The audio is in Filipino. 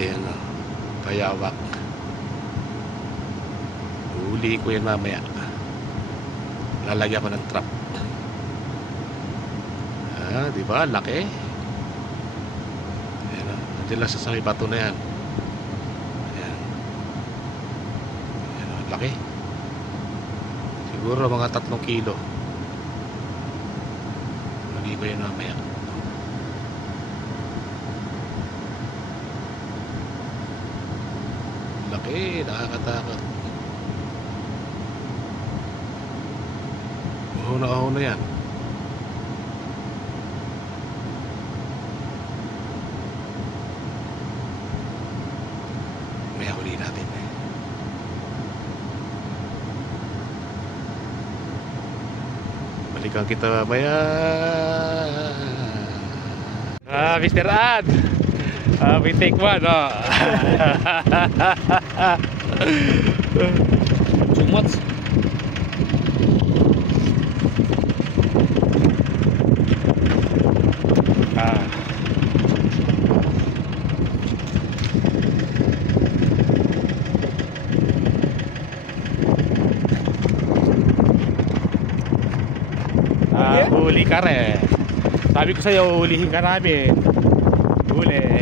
Ayan o, bayawak. Huli ko yan mamaya. Lalagyan ko ng trap. Diba? Laki. Ayan o, nandiyan lang sa may bato na yan. Ayan. Ayan o, laki. Siguro mga 3 kilo. Lagi ko yan mamaya. Laki, nakakatakot. Ahon na yan. May huli natin. Balikan kita mamaya. Mr. Ad. We take one, oh. Too much. Huli ka rin. Sabi ko sa'yo, hulihin ka namin. Huli.